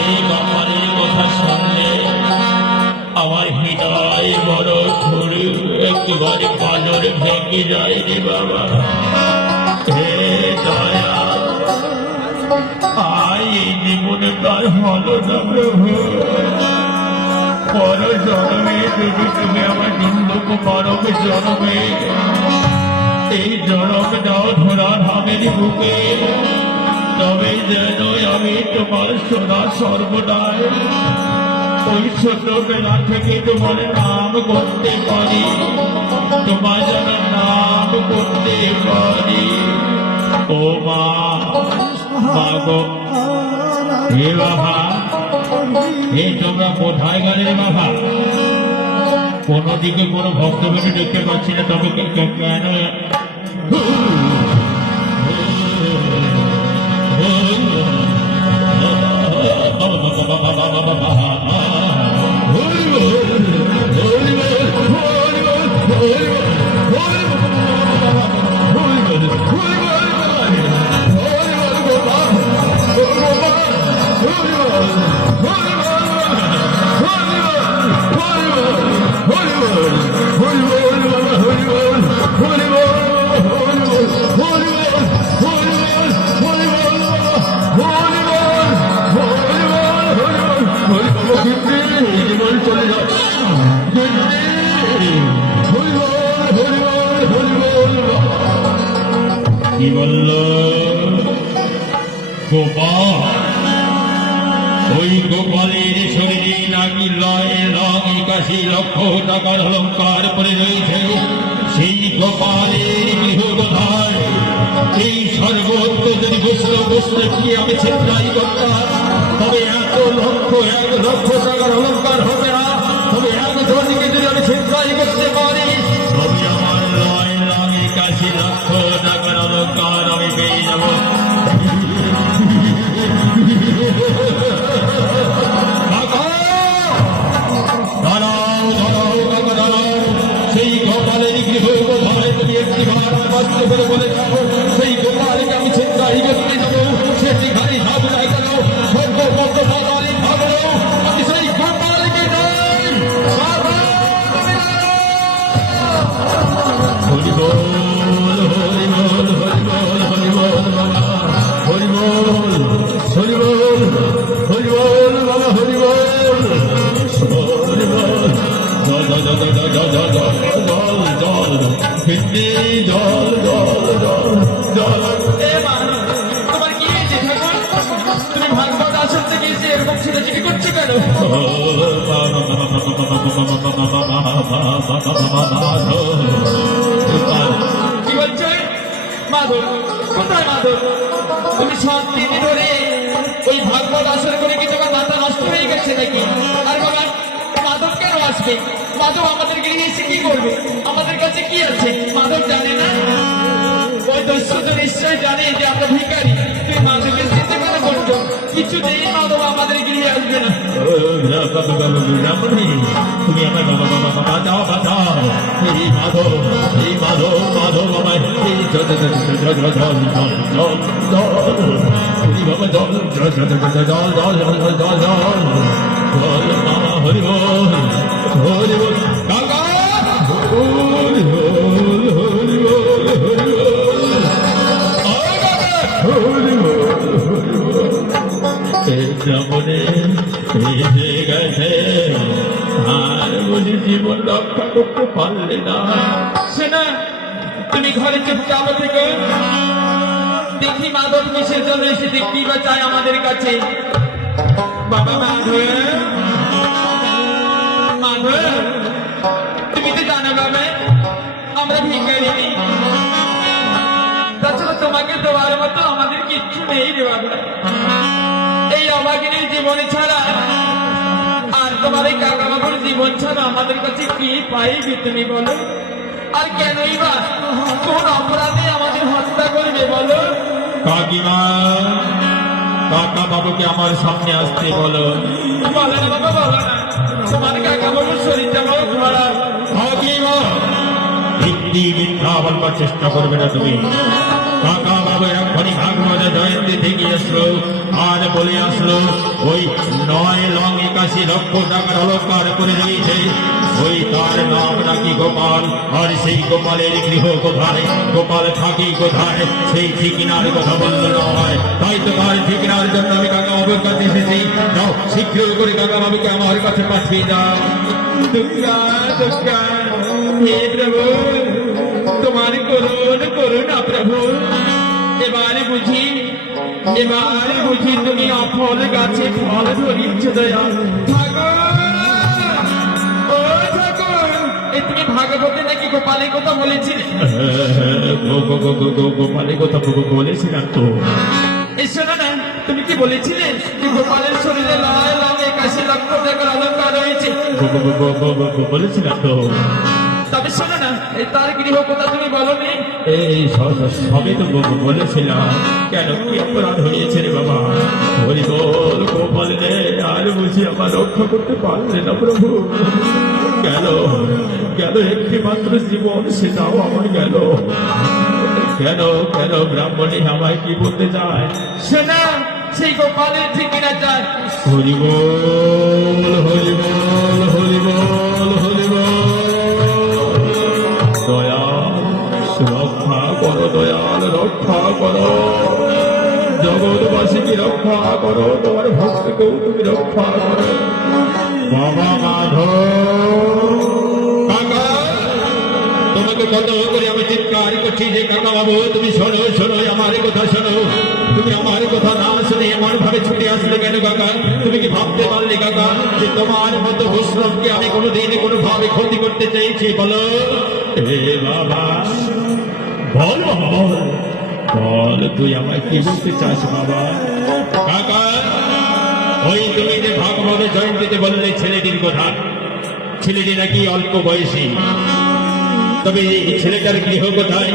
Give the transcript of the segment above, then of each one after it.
এই বাবার কথা শুনলে আমার হৃদয় বড় ধরে একেবারে পালর ভেঙে যায় রে বাবা। হে দয়া, আয় এই জীবনে তার হলো না প্রভু। পর জন্মে যদি তুমি আমার নিন্দুক পরম জন্মে এই জনম দাও ধরা ধামের বুকে, তবে যেন আমি তোমার সোনা সর্বদাই ওই ছোটবেলা থেকে তোমার নাম করতে পারি, তোমার যেন নাম করতে পারি। ও মা, গো হে বাবা, এই তোমরা কোথায় গেলে বাবা? কোনো দিকে কোনো ভক্তকে দেখতে পাচ্ছি না, তবে কেন কি বলল গোপাল? ওই গোপালের শরীরে নাকি লয় রং 81 লক্ষ টাকার অলঙ্কার পরে রয়েছে। সেই গোপালের গৃহ কোথায়? এই সর্বত্র যদি বসলে কি আমি চিন্তাই করতাম, তবে 1 লক্ষ টাকার অলঙ্কার হবে না। তবে একজনকে যদি আমি চিন্তাই করতে পারি, তবে আমার লয় রং 81 লক্ষ টাকার অলঙ্কার আমি পেয়ে যাব। সেই গোপালের গৃহ কোথায়? তুমি একটি বাস্তব করে বলে যাবো, সেই গোপালকে আমি চিন্তাই করতে যাবো। সেটি খালি ভাব না কেন, সর্বপক্ষ বাঙালি ভাবলো আমি সেই গোপালকে নই। হরি বল, হরি বল, হরি বল, হরি বল বাবা, হরি বল, হরি বল, হরি বল বাবা, হরি বল, হরি বল। জল জল জল জল জল জল জল জল হিন্দি জল জল জল জল। তোমার কি হয়েছে ঠাকুর? তুমি ভাগবত আসন থেকে এসে এরকম ছিটাছিটি করছো কেন? কি বলছো মাধব? কোথায় মাধব? তুমি 7 দিন ধরে ওই ভাগবত আসন করে কি তোমার মাথা নষ্ট হয়ে গেছে নাকি? আর বাবা, মাধব কেন আসবে? মাধব আমাদের গৃহে এসে কি করবে? আমাদের কাছে কি আছে মাধব জানে না? ওই দস্যু তো নিশ্চয় জানে যে আমরা ভিখারি। তুই মাধবের চিন্তা কেন করছো? কিছুতেই মাধব আমাদের গৃহে আসবে না। তুমি আমার বাবা বাবা বাবা যাও বাঁচাও। এই মাধব, এই মাধব, মাধব আমায় এই জল জল জল জল জল জল জল বাবা জল জল জল জল জল জল জল জল জল মামা হরি বল, হরি বল কাকা, হরি বল, হরি বল, হরি বল, হরি বল, হরি বল। মনে ভেসে গেছে আর বলি জীবন রক্ষা করতে পারলে না। সেনা, তুমি ঘরে চুপচাপ থেকে দেখি মাধব কিসের জন্য এসে দেখতেই বা চায় আমাদের কাছে। বাবা মাধব, মাধব তুমি তো জানো বাবা আমরা ভিখারি। তাছাড়া তোমাকে দেওয়ার মতো আমাদের কিচ্ছু নেই রে বাবা। এই অভাগিনীর জীবন ছাড়া আর তোমার এই কাকা বাবুর জীবন ছাড়া আমাদের কাছে কি পাইবে তুমি বলো? আর কেনই বা কোন অপরাধে আমাদের হত্যা করবে বলো? কাকিমা, কাকা বাবুকে আমার সামনে আসতে বলো। বলো না বাবা, বলো না। তোমার কাকা বাবুর শরীরটা বড় খারাপ। কাকিমা, মিথ্যা বলবার চেষ্টা করবে না তুমি। কাকা বাবু এখনই ভাগবত জয়ন্তী মধ্যে থেকে আসলো আর বলে আসলো ওই 9,81,00,000 টাকার অলঙ্কার করে রয়েছে, ওই তার নাম নাকি গোপাল। আর সেই গোপালের গৃহ কোথায়, গোপাল থাকি কোথায়, সেই ঠিকানার কথা বলল নয়। তাই তো তার ঠিকানার জন্য আমি কাকা বাবুর কাছে এসেছি। যাও শীঘ্র করে কাকা বাবুকে আমার কাছে পাঠিয়ে দাও। দুর্গা দুর্গা, হে প্রভু, তোমার করুণ করুণা প্রভু। এবারে বুঝি তুমি অফল গাছে ফল ধরিয়েছ দয়া। ঠাকুর, ও ঠাকুর, এ তুমি ভাগবতে নাকি গোপালের কথা বলেছিলে? গোপালের কথা বলেছিলাম তো। শোনো না, তুমি কি বলেছিলে যে গোপালের শরীরে লাল লাল 81,00,000 টাকার অলঙ্কার রয়েছে? বলেছিলাম তো। তবে শোনো না, তার গৃহ কথা তুমি বলনি। এই সবে তো বলেছিলাম। কেন কি অপরাধ হয়েছে রে বাবা? হরি বল গোপাল রে, আর বুঝি আমার রক্ষা করতে পারলে না প্রভু। গেল গেল একটি মাত্র জীবন, সেটাও আমার গেল। কেন কেন ব্রাহ্মণী আমায় কি বলতে চায়? শোনা, সেই গোপালের ঠিকানা চায়। হরি বল হরি বল হরি বল হরি বল। দয়াল রক্ষা করো, দয়াল রক্ষা করো, জগৎবাসীকে রক্ষা করো, তোমার ভক্তকেও তুমি রক্ষা করো। বাবা মাধব, কাকা তোমাকে কত করে আমি চিৎকার করছি যে কাকা বাবু তুমি শোনো শোনো, আমার কথা শোনো। তুমি আমার কথা না শুনে এমন ভাবে ছুটে আসলে কেন কাকা? তুমি কি ভাবতে পারলে কাকা যে তোমার মতো বৈষ্ণবকে আমি কোনোদিন কোনো ভাবে ক্ষতি করতে চেয়েছি? বলো এ বাবা, বল বাবা বল, বল তুই আমায় কি বলতে চাস বাবা? কাকা, ওই তুমি যে ভাগবত জয়ন্তীতে বললে ছেলেটির কথা, ছেলেটি নাকি অল্প বয়সী, তবে এই ছেলেটার গৃহ কোথায়?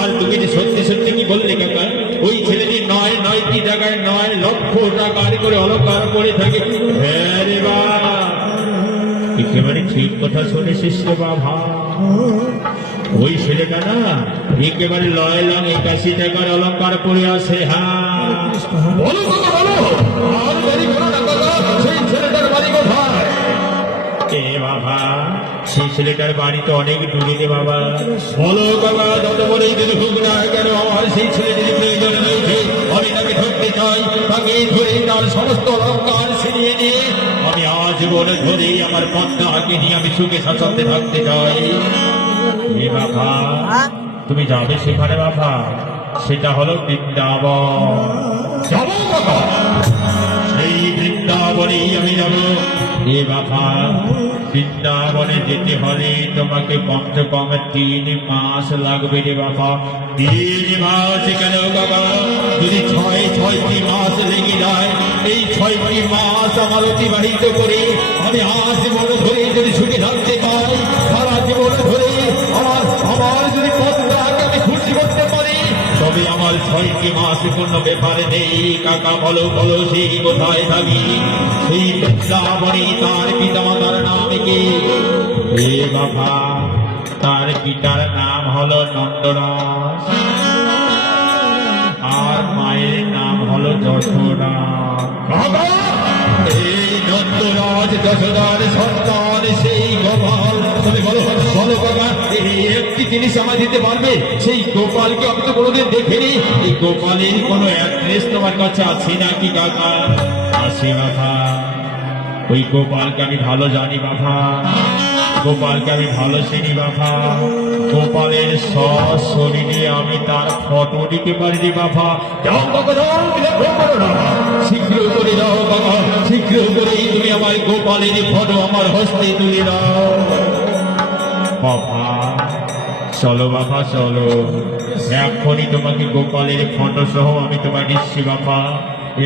আর তুমি যে সত্যি সত্যি কি বললে কাকা ওই ছেলেটি 9টি জায়গায় 9,00,000 টাকার করে অলঙ্কার করে থাকে? হ্যাঁ রে বাবা, একেবারে ঠিক কথা শুনেছিস রে বাবা। ওই ছেলেটা না একেবারে 9,81,00,000 টাকার অলঙ্কার পরে আসে। হ্যাঁ বলো কাকা বলো, আর দেরি করো না কাকা, সেই ছেলেটার বাড়ি কোথায়? এ বাবা, সেই ছেলেটার বাড়ি তো অনেক দূরে রে বাবা। বলো কাকা, যত বলেই যদি হোক না কেন আমার সেই ছেলেটির প্রয়োজন রয়েছে। আমি তাকে ধরতে চাই, তাকে ধরে তার সমস্ত অলঙ্কার ছিনিয়ে নিয়ে আমি আজীবন ধরে আমার পদ্মাকে নিয়ে আমি সুখে শাসনে থাকতে চাই। এ বাবা, তুমি যাবে সেখানে বাবা? সেটা হলো বৃন্দাবন। যাবো বাবা, সেই বৃন্দাবনেই আমি যাবো। এ বাবা, বৃন্দাবনে যেতে হলে তোমাকে কমসে কম 3 মাস লাগবে রে বাবা। 3 মাস কেন বাবা, যদি 6টি মাস লেগে যায়, এই 6টি মাস আমার অতিবাহিত করে আমি আজীবন ধরে যদি ছুটে থাকতে পাই, সারা জীবন ধরে আমার যদি পথটাকে আমি খুশি করতে পারি, তবে আমার 6টি মাস কোনো ব্যাপার নেই। কাকা বলো বলো, সেই কোথায় থাকি? সেই বৃন্দাবনে তার পিতা মাতার নাম কি? এ বাবা, তার পিতার নাম হলো নন্দরাজ আর মায়ের নাম হলো যশোদা। বাবা, এই নন্দরাজ যশোদার সন্তান সেই গোপাল। তুমি বলো বলো বাবা, এই একটি জিনিস আমায় দিতে পারবে? সেই গোপালকে আমি তো কোনোদিন দেখিনি। এই গোপালের কোনো অ্যাড্রেস তোমার কাছে আছে নাকি কাকা? আছে বাবা, ওই গোপালকে আমি ভালো জানি বাবা, গোপালকে আমি ভালো চিনি বাবা। গোপালের শরীরে আমি তার ফটো দিতে পারি রে বাবা। যাও বাবা, যাও, বিলম্ব করো না, শীঘ্র করে দাও বাবা, শীঘ্র করেই তুমি আমার গোপালের ফটো আমার হস্তে তুলে দাও বাবা। চলো বাবা চলো, এখনই তোমাকে গোপালের ফটো সহ আমি তোমায় দিচ্ছি বাবা।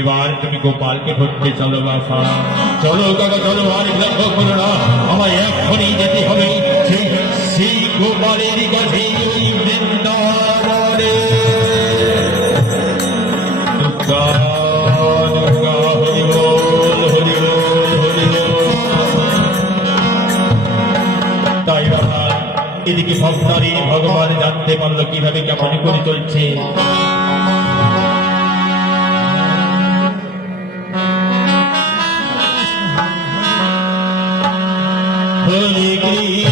এবার তুমি গোপালকে ধরতে চলো বাবা, চলো কাকা চলো, আর বিলম্ব করো না, আমায় এখনই যেতে হবে সেই গোপালের কাছে, ওই বৃন্দাবনে। দুর্গা দুর্গা, হরি বল হরি বল হরি বল। তাই বাবা, এদিকে ভক্তারী ভগবান জানতে পারলো কিভাবে কেমন করে চলছে। হরে কৃষ্ণ